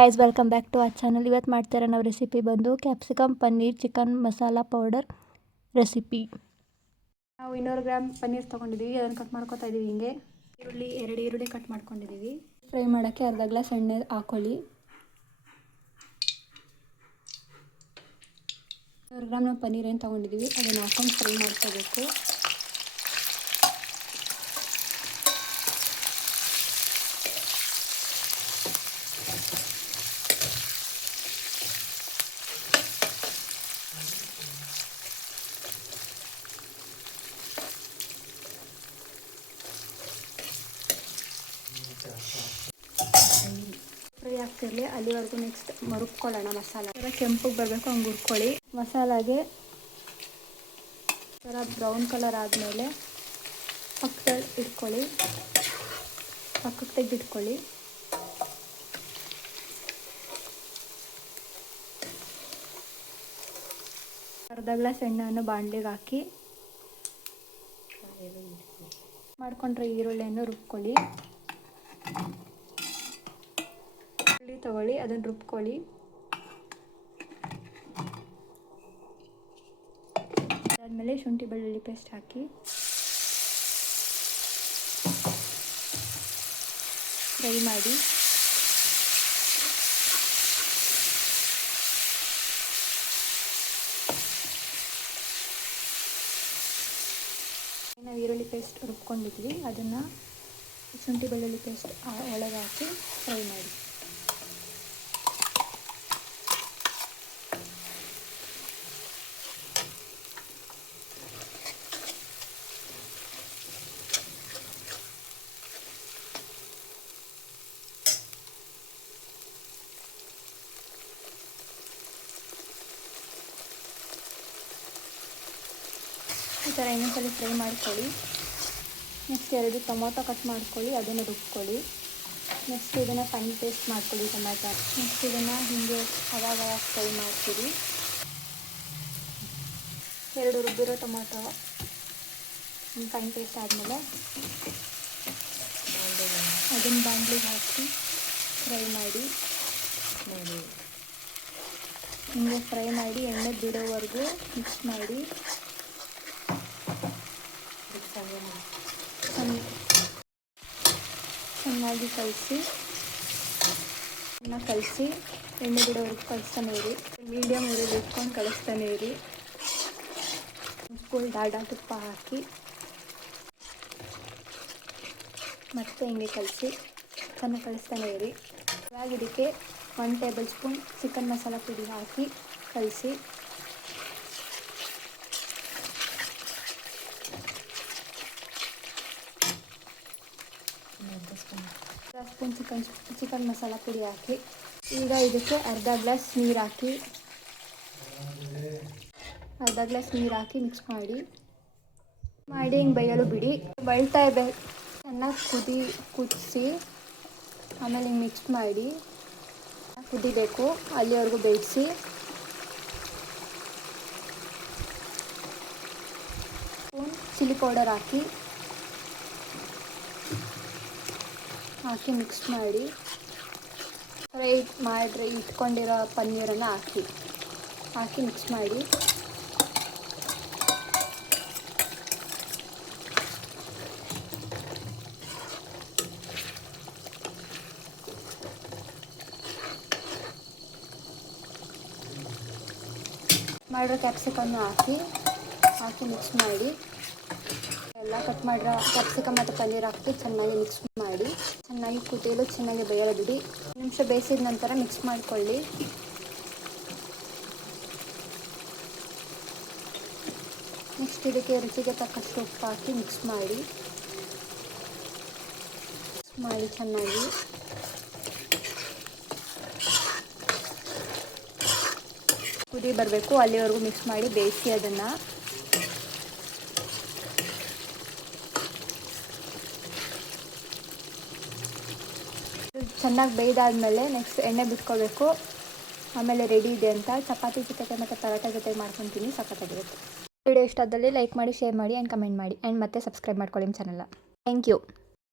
Guys welcome back to our channel. ಇವತ್ತು ಮಾಡ್ತಾರೆ ನಾವು ರೆಸಿಪಿ ಬಂದು capsicum paneer chicken masala powder recipe. ನಾವು 200 ಗ್ರಾಮ್ ಪನ್ನೀರ್ ತೊಗೊಂಡಿದ್ದೀವಿ. ಅದನ್ನು ಕಟ್ ಮಾಡ್ಕೊತಾ ಇದ್ದೀವಿ. ಹಿಂಗೆ ಎರಡು ಈರುಳ್ಳಿ ಕಟ್ ಮಾಡ್ಕೊಂಡಿದ್ದೀವಿ. ಫ್ರೈ ಮಾಡೋಕ್ಕೆ ಅರ್ಧ ಗ್ಲಾಸ್ ಎಣ್ಣೆ ಹಾಕೊಳ್ಳಿ. 200 ಗ್ರಾಮ್ ನಾವು ಪನ್ನೀರ್ ಏನು ತೊಗೊಂಡಿದ್ದೀವಿ ಅದನ್ನು ಹಾಕೊಂಡು ಫ್ರೈ ಮಾಡ್ಕೋಬೇಕು. ಫ್ರೈ ಆಗ್ತಿರಲಿ ಅಲ್ಲಿವರೆಗೂ ನೆಕ್ಸ್ಟ್ ರುಬ್ಕೊಳ್ಳೋಣ. ಮಸಾಲ ಥರ ಕೆಂಪಿಗೆ ಬರಬೇಕು ಹಂಗೆ ಹುರ್ಕೊಳ್ಳಿ. ಮಸಾಲಾಗೆ ಥರ ಬ್ರೌನ್ ಕಲರ್ ಆದಮೇಲೆ ಪಕ್ಕದಲ್ಲಿ ಇಟ್ಕೊಳ್ಳಿ, ಪಕ್ಕಕ್ಕೆ ತೆಗೆದಿಟ್ಕೊಳ್ಳಿ. ಅರ್ಧ ಗ್ಲಾಸ್ ಎಣ್ಣೆಯನ್ನು ಬಾಣಲೆಗೆ ಹಾಕಿ ಮಾಡ್ಕೊಂಡ್ರೆ ಈರುಳ್ಳಿಯನ್ನು ರುಬ್ಕೊಳ್ಳಿ. ಈರುಳ್ಳಿ ತಗೊಳ್ಳಿ, ಅದನ್ನು ರುಬ್ಕೊಳ್ಳಿ. ಅದಾದಮೇಲೆ ಶುಂಠಿ ಬೆಳ್ಳುಳ್ಳಿ ಪೇಸ್ಟ್ ಹಾಕಿ ಫ್ರೈ ಮಾಡಿ. ನಾವು ಈರುಳ್ಳಿ ಪೇಸ್ಟ್ ರುಬ್ಕೊಂಡಿದ್ವಿ ಅದನ್ನು ಶುಂಠಿ ಬೆಳ್ಳುಳ್ಳಿ ಪೇಸ್ಟ್ ಒಳಗೆ ಹಾಕಿ ಫ್ರೈ ಮಾಡಿ. ಈ ಥರ ಇನ್ನೊಂದ್ಸಲ ಫ್ರೈ ಮಾಡ್ಕೊಳ್ಳಿ. ನೆಕ್ಸ್ಟ್ 2 ಟೊಮೊಟೊ ಕಟ್ ಮಾಡ್ಕೊಳ್ಳಿ, ಅದನ್ನು ರುಬ್ಕೊಳ್ಳಿ. ನೆಕ್ಸ್ಟ್ ಇದನ್ನು ಫೈನ್ ಪೇಸ್ಟ್ ಮಾಡ್ಕೊಳ್ಳಿ ಟೊಮ್ಯಾಟೊ. ನೆಕ್ಸ್ಟ್ ಇದನ್ನು ಹೀಗೆ ಅವಾಗ ಫ್ರೈ ಮಾಡ್ತೀವಿ. 2 ರುಬ್ಬಿರೋ ಟೊಮೊಟೊ ಫೈನ್ ಪೇಸ್ಟ್ ಆದಮೇಲೆ ಅದನ್ನು ಬಾಣಲಿಗೆ ಹಾಕಿ ಫ್ರೈ ಮಾಡಿ. ಹಿಂಗೆ ಫ್ರೈ ಮಾಡಿ ಎಣ್ಣೆ ಬಿಡೋವರೆಗೂ ಮಿಕ್ಸ್ ಮಾಡಿ ಚೆನ್ನಾಗಿ ಕಲಸಿ ಎಣ್ಣೆ ಬಿಡೋವರೆಗೂ ಕಲಿಸ್ತಾನೆ ಇರಿ. ಮೀಡಿಯಮ್ ಉರಿಯಲ್ಲಿ ಇಟ್ಕೊಂಡು ಕಲಿಸ್ತಾನೆ ಇರಿ. ಫುಲ್ ಡಾಲ್ಡಾ ತುಪ್ಪ ಹಾಕಿ ಮತ್ತೆ ಹಿಂಗೆ ಕಲಿಸಿ ಚೆನ್ನಾಗಿ ಕಲಿಸ್ತಾನೆ ಇರಿ. ಇವಾಗ ಇದಕ್ಕೆ 1 ಟೇಬಲ್ ಸ್ಪೂನ್ ಚಿಕನ್ ಮಸಾಲ ಪುಡಿ ಹಾಕಿ ಕಲಿಸಿ. ಸ್ಪೂನ್ ಚಿಕನ್ ಮಸಾಲ ಪುಡಿ ಹಾಕಿ ಈಗ ಇದಕ್ಕೆ ಅರ್ಧ ಗ್ಲಾಸ್ ನೀರು ಹಾಕಿ ಮಿಕ್ಸ್ ಮಾಡಿ ಹಿಂಗೆ ಬೇಯಲು ಬಿಡಿ. ಬಳ್ತಾ ಇರಬೇಕು, ಚೆನ್ನಾಗಿ ಕುದಿಸಿ ಆಮೇಲೆ ಹಿಂಗೆ ಮಿಕ್ಸ್ ಮಾಡಿ ಕುದಿಬೇಕು ಅಲ್ಲಿವರೆಗೂ ಬೇಯಿಸಿ. ಸ್ಪೂನ್ ಚಿಲ್ಲಿ ಪೌಡರ್ ಹಾಕಿ ಮಿಕ್ಸ್ ಮಾಡಿ ಫ್ರೈ ಇಟ್ಕೊಂಡಿರೋ ಪನ್ನೀರನ್ನು ಹಾಕಿ ಮಿಕ್ಸ್ ಮಾಡಿ. ಮಾಡಿರೋ ಕ್ಯಾಪ್ಸಿಕಮ್ನ ಹಾಕಿ ಮಿಕ್ಸ್ ಮಾಡಿ. ಎಲ್ಲ ಕಟ್ ಮಾಡಿರೋ ಕ್ಯಾಪ್ಸಿಕಮ್ ಮತ್ತು ಪನ್ನೀರ್ ಹಾಕಿ ಚೆನ್ನಾಗಿ ಮಿಕ್ಸ್ ಮಾಡಿ. ಚೆನ್ನಾಗಿ ಕುದಿಯಲು ಚೆನ್ನಾಗಿ ಬೇಯಲು ಬಿಡಿ. 1 ನಿಮಿಷ ಬೇಯಿಸಿದ ನಂತರ ಮಿಕ್ಸ್ ಮಾಡಿಕೊಳ್ಳಿ. ನೆಕ್ಸ್ಟ್ ಇದಕ್ಕೆ ರುಚಿಗೆ ತಕ್ಕಷ್ಟು ಉಪ್ಪು ಹಾಕಿ ಮಿಕ್ಸ್ ಮಾಡಿ ಚೆನ್ನಾಗಿ. ಕುದಿ ಬರಬೇಕು ಅಲ್ಲಿವರೆಗೂ ಮಿಕ್ಸ್ ಮಾಡಿ ಬೇಯಿಸಿ. ಅದನ್ನು ಚೆನ್ನಾಗಿ ಬೇಯ್ದಾದ್ಮೇಲೆ ನೆಕ್ಸ್ಟ್ ಎಣ್ಣೆ ಬಿಟ್ಕೋಬೇಕು. ಆಮೇಲೆ ರೆಡಿ ಇದೆ ಅಂತ ಚಪಾತಿ ಜೊತೆಗೆ ಮತ್ತು ಪರೋಟ ಜೊತೆಗೆ ಮಾಡ್ಕೊತೀನಿ. ಸಖತ್ತಾಗಿರುತ್ತೆ. ವಿಡಿಯೋ ಇಷ್ಟ ಆದಲ್ಲಿ ಲೈಕ್ ಮಾಡಿ, ಶೇರ್ ಮಾಡಿ ಆ್ಯಂಡ್ ಕಮೆಂಟ್ ಮಾಡಿ ಆ್ಯಂಡ್ ಮತ್ತೆ ಸಬ್ಸ್ಕ್ರೈಬ್ ಮಾಡ್ಕೊಳ್ಳಿ ನಮ್ಮ ಚಾನಲ್ನ. Thank you.